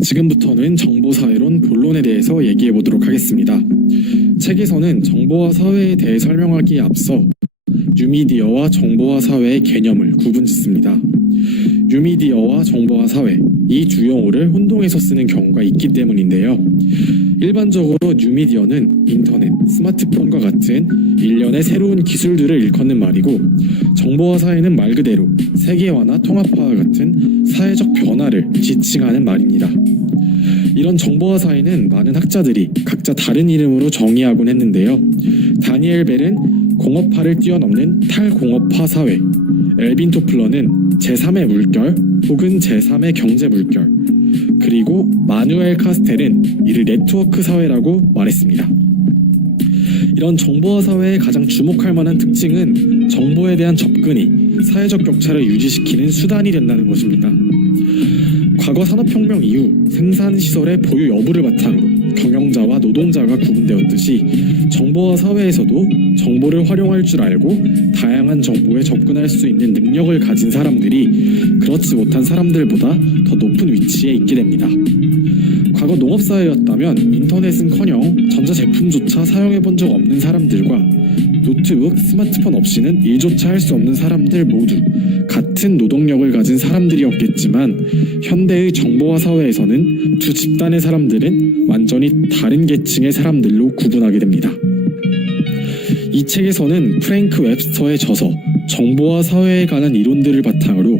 지금부터는 정보사회론 본론에 대해서 얘기해 보도록 하겠습니다. 책에서는 정보화 사회에 대해 설명하기에 앞서 뉴미디어와 정보화 사회의 개념을 구분짓습니다. 뉴미디어와 정보화 사회, 이 두 용어를 혼동해서 쓰는 경우가 있기 때문인데요. 일반적으로 뉴미디어는 인터넷, 스마트폰과 같은 일련의 새로운 기술들을 일컫는 말이고, 정보화 사회는 말 그대로 세계화나 통합화와 같은 사회적 변화를 지칭하는 말입니다. 이런 정보화 사회는 많은 학자들이 각자 다른 이름으로 정의하곤 했는데요. 다니엘 벨은 공업화를 뛰어넘는 탈공업화 사회, 엘빈 토플러는 제3의 물결 혹은 제3의 경제 물결, 그리고 마누엘 카스텔은 이를 네트워크 사회라고 말했습니다. 이런 정보화 사회의 가장 주목할 만한 특징은 정보에 대한 접근이 사회적 격차를 유지시키는 수단이 된다는 것입니다. 과거 산업혁명 이후 생산시설의 보유 여부를 바탕으로 경영자와 노동자가 구분되었듯이 정보화 사회에서도 정보를 활용할 줄 알고 다양한 정보에 접근할 수 있는 능력을 가진 사람들이 그렇지 못한 사람들보다 더 높은 위치에 있게 됩니다. 과거 농업사회였다면 인터넷은커녕 전자제품조차 사용해본 적 없는 사람들과 노트북, 스마트폰 없이는 일조차 할 수 없는 사람들 모두 같은 노동력을 가진 사람들이었겠지만, 현대의 정보화 사회에서는 두 집단의 사람들은 완전히 다른 계층의 사람들로 구분하게 됩니다. 이 책에서는 프랭크 웹스터의 저서 정보화 사회에 관한 이론들을 바탕으로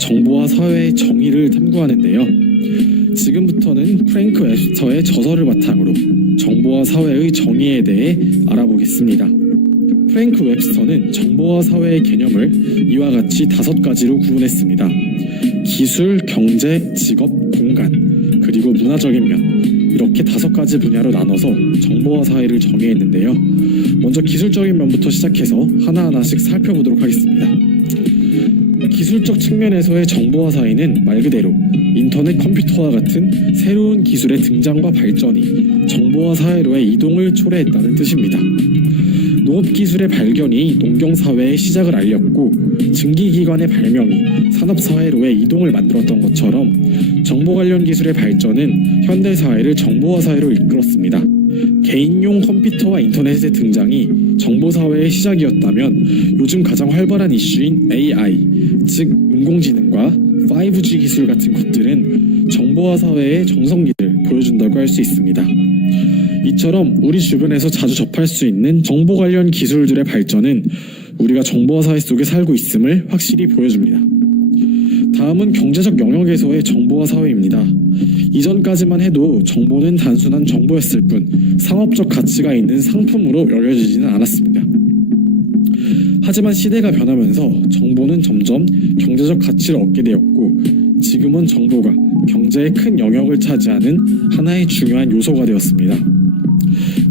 정보화 사회의 정의를 탐구하는데요. 지금부터는 프랭크 웹스터의 저서를 바탕으로 정보화 사회의 정의에 대해 알아보겠습니다. 프랭크 웹스터는 정보화 사회의 개념을 이와 같이 5가지로 구분했습니다. 기술, 경제, 직업, 공간, 그리고 문화적인 면, 이렇게 5가지 분야로 나눠서 정보화 사회를 정의했는데요. 먼저 기술적인 면부터 시작해서 하나하나씩 살펴보도록 하겠습니다. 기술적 측면에서의 정보화 사회는 말 그대로 인터넷 컴퓨터와 같은 새로운 기술의 등장과 발전이 정보화 사회로의 이동을 초래했다는 뜻입니다. 농업기술의 발견이 농경사회의 시작을 알렸고, 증기기관의 발명이 산업사회로의 이동을 만들었던 것처럼 정보 관련 기술의 발전은 현대사회를 정보화 사회로 이끌었습니다. 개인용 컴퓨터와 인터넷의 등장이 정보사회의 시작이었다면, 요즘 가장 활발한 이슈인 AI, 즉 인공지능과 5G 기술 같은 것들은 정보화 사회의 정성기를 보여준다고 할 수 있습니다. 이처럼 우리 주변에서 자주 접할 수 있는 정보 관련 기술들의 발전은 우리가 정보화 사회 속에 살고 있음을 확실히 보여줍니다. 다음은 경제적 영역에서의 정보화 사회입니다. 이전까지만 해도 정보는 단순한 정보였을 뿐 상업적 가치가 있는 상품으로 여겨지지는 않았습니다. 하지만 시대가 변하면서 정보는 점점 경제적 가치를 얻게 되었고, 지금은 정보가 경제의 큰 영역을 차지하는 하나의 중요한 요소가 되었습니다.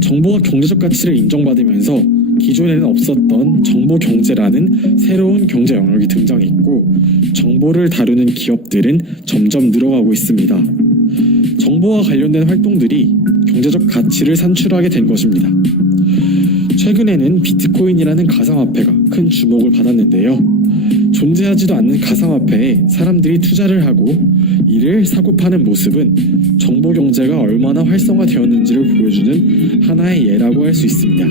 정보가 경제적 가치를 인정받으면서 기존에는 없었던 정보 경제라는 새로운 경제 영역이 등장했고, 정보를 다루는 기업들은 점점 늘어가고 있습니다. 정보와 관련된 활동들이 경제적 가치를 산출하게 된 것입니다. 최근에는 비트코인이라는 가상화폐가 큰 주목을 받았는데요. 존재하지도 않는 가상화폐에 사람들이 투자를 하고 이를 사고 파는 모습은 정보 경제가 얼마나 활성화되었는지를 보여주는 하나의 예라고 할 수 있습니다.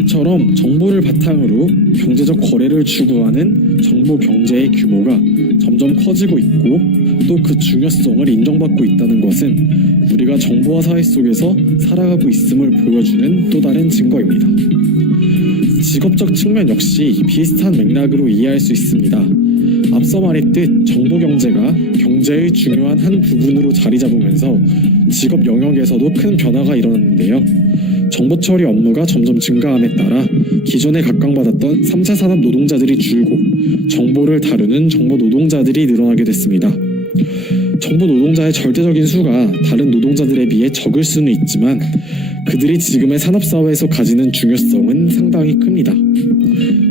이처럼 정보를 바탕으로 경제적 거래를 추구하는 정보 경제의 규모가 점점 커지고 있고, 또 그 중요성을 인정받고 있다는 것은 우리가 정보화 사회 속에서 살아가고 있음을 보여주는 또 다른 증거입니다. 직업적 측면 역시 비슷한 맥락으로 이해할 수 있습니다. 앞서 말했듯 정보 경제가 경제의 중요한 한 부분으로 자리 잡으면서 직업 영역에서도 큰 변화가 일어났는데요. 정보 처리 업무가 점점 증가함에 따라 기존에 각광받았던 3차 산업 노동자들이 줄고 정보를 다루는 정보 노동자들이 늘어나게 됐습니다. 정보 노동자의 절대적인 수가 다른 노동자들에 비해 적을 수는 있지만 그들이 지금의 산업사회에서 가지는 중요성은 상당히 큽니다.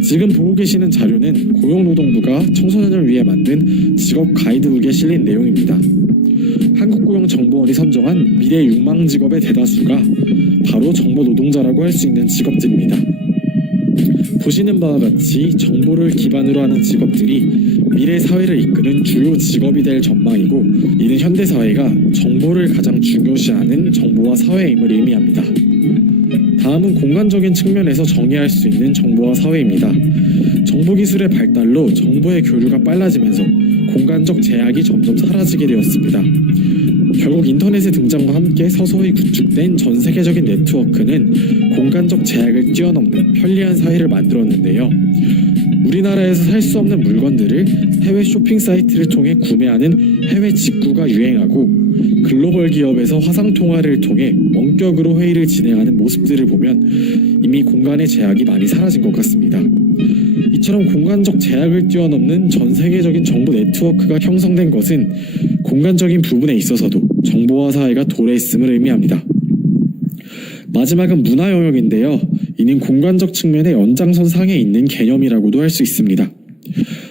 지금 보고 계시는 자료는 고용노동부가 청소년을 위해 만든 직업 가이드북에 실린 내용입니다. 한국고용정보원이 선정한 미래 육망 직업의 대다수가 바로 정보 노동자라고 할 수 있는 직업들입니다. 보시는 바와 같이 정보를 기반으로 하는 직업들이 미래 사회를 이끄는 주요 직업이 될 전망이고, 이는 현대 사회가 정보를 가장 중요시하는 정보화 사회임을 의미합니다. 다음은 공간적인 측면에서 정의할 수 있는 정보화 사회입니다. 정보기술의 발달로 정보의 교류가 빨라지면서 공간적 제약이 점점 사라지게 되었습니다. 결국 인터넷의 등장과 함께 서서히 구축된 전 세계적인 네트워크는 공간적 제약을 뛰어넘는 편리한 사회를 만들었는데요. 우리나라에서 살 수 없는 물건들을 해외 쇼핑 사이트를 통해 구매하는 해외 직구가 유행하고, 글로벌 기업에서 화상통화를 통해 원격으로 회의를 진행하는 모습들을 보면 이미 공간의 제약이 많이 사라진 것 같습니다. 이처럼 공간적 제약을 뛰어넘는 전 세계적인 정보 네트워크가 형성된 것은 공간적인 부분에 있어서도 정보화 사회가 도래했음을 의미합니다. 마지막은 문화 영역인데요. 이는 공간적 측면의 연장선상에 있는 개념이라고도 할 수 있습니다.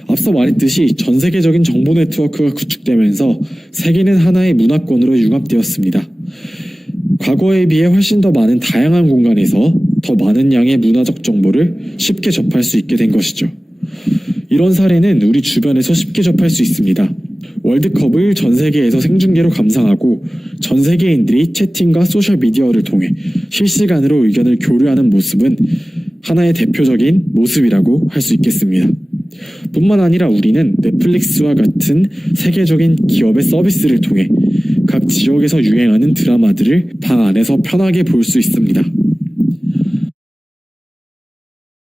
앞서 말했듯이 전 세계적인 정보 네트워크가 구축되면서 세계는 하나의 문화권으로 융합되었습니다. 과거에 비해 훨씬 더 많은 다양한 공간에서 더 많은 양의 문화적 정보를 쉽게 접할 수 있게 된 것이죠. 이런 사례는 우리 주변에서 쉽게 접할 수 있습니다. 월드컵을 전 세계에서 생중계로 감상하고 전 세계인들이 채팅과 소셜미디어를 통해 실시간으로 의견을 교류하는 모습은 하나의 대표적인 모습이라고 할 수 있겠습니다. 뿐만 아니라 우리는 넷플릭스와 같은 세계적인 기업의 서비스를 통해 각 지역에서 유행하는 드라마들을 방 안에서 편하게 볼 수 있습니다.